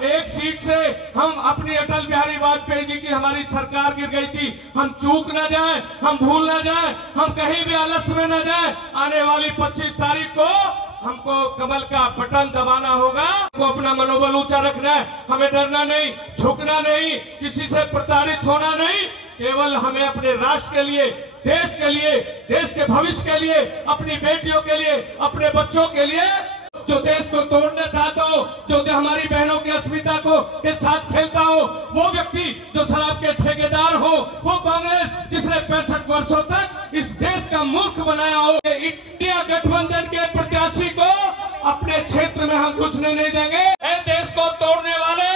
एक सीट से हम अपनी अटल बिहारी वाजपेयी जी की हमारी सरकार गिर गई थी, हम चूक ना जाए, हम भूल ना जाए, हम कहीं भी आलस्य में ना जाए। आने वाली 25 तारीख को हमको कमल का बटन दबाना होगा, हमको अपना मनोबल ऊंचा रखना है, हमें डरना नहीं, झुकना नहीं, किसी से प्रताड़ित होना नहीं। केवल हमें अपने राष्ट्र के लिए, देश के लिए, देश के भविष्य के लिए, अपनी बेटियों के लिए, अपने बच्चों के लिए, जो देश को तोड़ना चाहता हो, जो हमारी बहनों की अस्मिता को के साथ खेलता हो, वो व्यक्ति जो शराब के ठेकेदार हो, वो कांग्रेस जिसने 65 वर्षों तक इस देश का मूर्ख बनाया हो, इंडिया गठबंधन के प्रत्याशी को अपने क्षेत्र में हम घुसने नहीं देंगे। ऐ देश को तोड़ने वाले,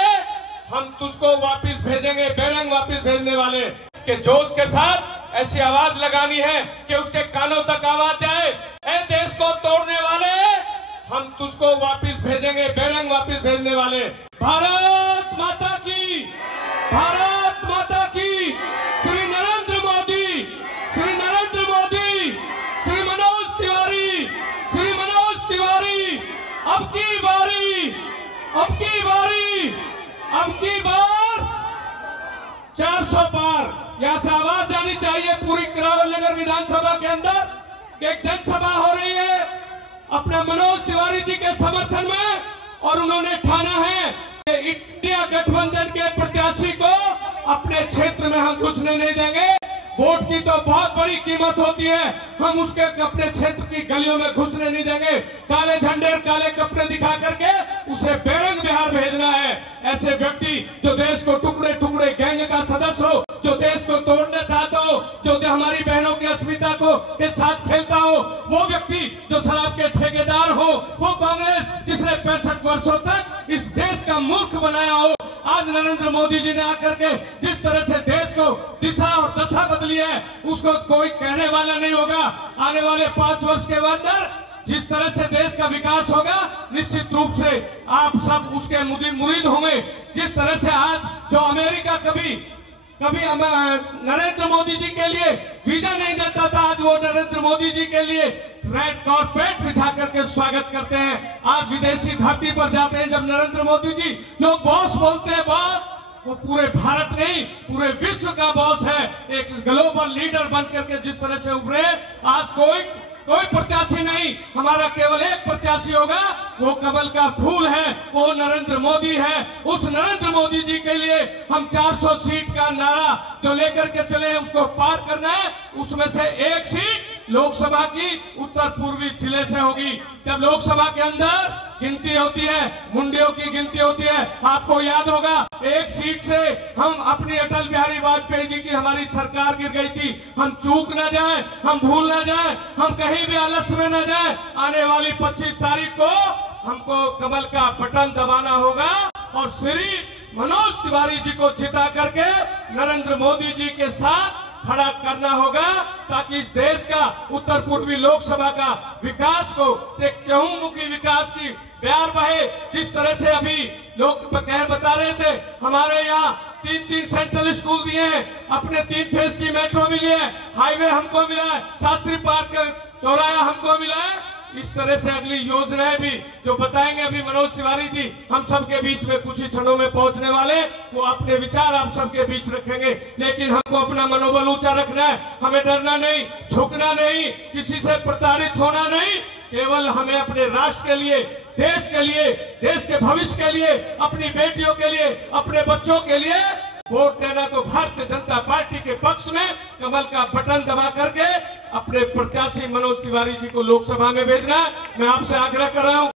हम तुझको वापिस भेजेंगे, बेरंग वापिस भेजने वाले के जोश के साथ ऐसी आवाज लगानी है कि उसके कानों तक आवाज जाए। ऐ देश को तोड़ने वाले, हम तुझको वापिस भेजेंगे, बेरंग वापिस भेजने वाले। भारत माता की, भारत माता की। श्री नरेंद्र मोदी, श्री नरेंद्र मोदी, श्री मनोज तिवारी, श्री मनोज तिवारी। अब की बारी, अब की बारी, अब की बार 400 पार। यहां से आवाज जानी चाहिए पूरी करावल नगर विधानसभा के अंदर कि एक जनसभा हो रही है अपने मनोज तिवारी जी के समर्थन में, और उन्होंने ठाना है कि इंडिया गठबंधन के प्रत्याशी को अपने क्षेत्र में हम घुसने नहीं देंगे। वोट की तो बहुत बड़ी कीमत होती है, हम उसके अपने क्षेत्र की गलियों में घुसने नहीं देंगे। काले झंडे, काले कपड़े दिखा करके उसे बेरंग बिहार भेजना है। ऐसे व्यक्ति जो देश को टुकड़े टुकड़े गैंग का सदस्य हो, जो देश को तोड़ना चाहता हो, जो हमारी बहनों की अस्मिता को के साथ खेलता हो, वो व्यक्ति जो शराब के ठेकेदार हो, वो कांग्रेस जिसने 65 वर्षों तक इस देश का मूर्ख बनाया हो। आज नरेंद्र मोदी जी ने आकर के जिस तरह से देश को दिशा और दशा बदली है, उसको कोई कहने वाला नहीं होगा। आने वाले 5 वर्ष के अंदर जिस तरह से देश का विकास होगा, निश्चित रूप से आप सब उसके मुरीद होंगे। जिस तरह से आज जो अमेरिका कभी नरेंद्र मोदी जी के लिए वीजा नहीं देता था, आज वो नरेंद्र मोदी जी के लिए रेड कारपेट बिछा करके स्वागत करते हैं। आज विदेशी धरती पर जाते हैं जब नरेंद्र मोदी जी, लोग बॉस बोलते हैं, बॉस वो पूरे भारत नहीं, पूरे विश्व का बॉस है। एक ग्लोबल लीडर बन करके जिस तरह से उभरे, आज कोई प्रत्याशी नहीं, हमारा केवल एक प्रत्याशी होगा, वो कमल का फूल है, वो नरेंद्र मोदी है। उस नरेंद्र मोदी जी के लिए हम 400 सीट का नारा जो लेकर के चले हैं उसको पार करना है। उसमें से एक सीट लोकसभा की उत्तर पूर्वी जिले से होगी। जब लोकसभा के अंदर गिनती होती है, मुंडियों की गिनती होती है, आपको याद होगा एक सीट से हम अपनी अटल बिहारी वाजपेयी जी की हमारी सरकार गिर गई थी, हम चूक ना जाए, हम भूल ना जाए, हम कहीं भी आलस्य में ना जाए। आने वाली 25 तारीख को हमको कमल का बटन दबाना होगा और श्री मनोज तिवारी जी को जिता करके नरेंद्र मोदी जी के साथ खड़ा करना होगा, ताकि इस देश का उत्तर पूर्वी लोकसभा का विकास को एक चहुमुखी विकास की प्यार बहे। जिस तरह से अभी लोग बता रहे थे, हमारे यहाँ 3 सेंट्रल स्कूल दिए हैं, अपने 3 फेज की मेट्रो मिली है, हाईवे हमको मिला है, शास्त्री पार्क चौराहा हमको मिला है। इस तरह से अगली योजनाएं भी जो बताएंगे अभी मनोज तिवारी जी, हम सबके बीच में कुछ ही क्षणों में पहुंचने वाले, वो अपने विचार आप सबके बीच रखेंगे। लेकिन हमको अपना मनोबल ऊंचा रखना है, हमें डरना नहीं, झुकना नहीं, किसी से प्रताड़ित होना नहीं। केवल हमें अपने राष्ट्र के लिए, देश के लिए, देश के भविष्य के लिए, अपनी बेटियों के लिए, अपने बच्चों के लिए वोट देना। तो भारतीय जनता पार्टी के पक्ष में कमल का बटन दबा करके अपने प्रत्याशी मनोज तिवारी जी को लोकसभा में भेजना। मैं आपसे आग्रह कर रहा हूं।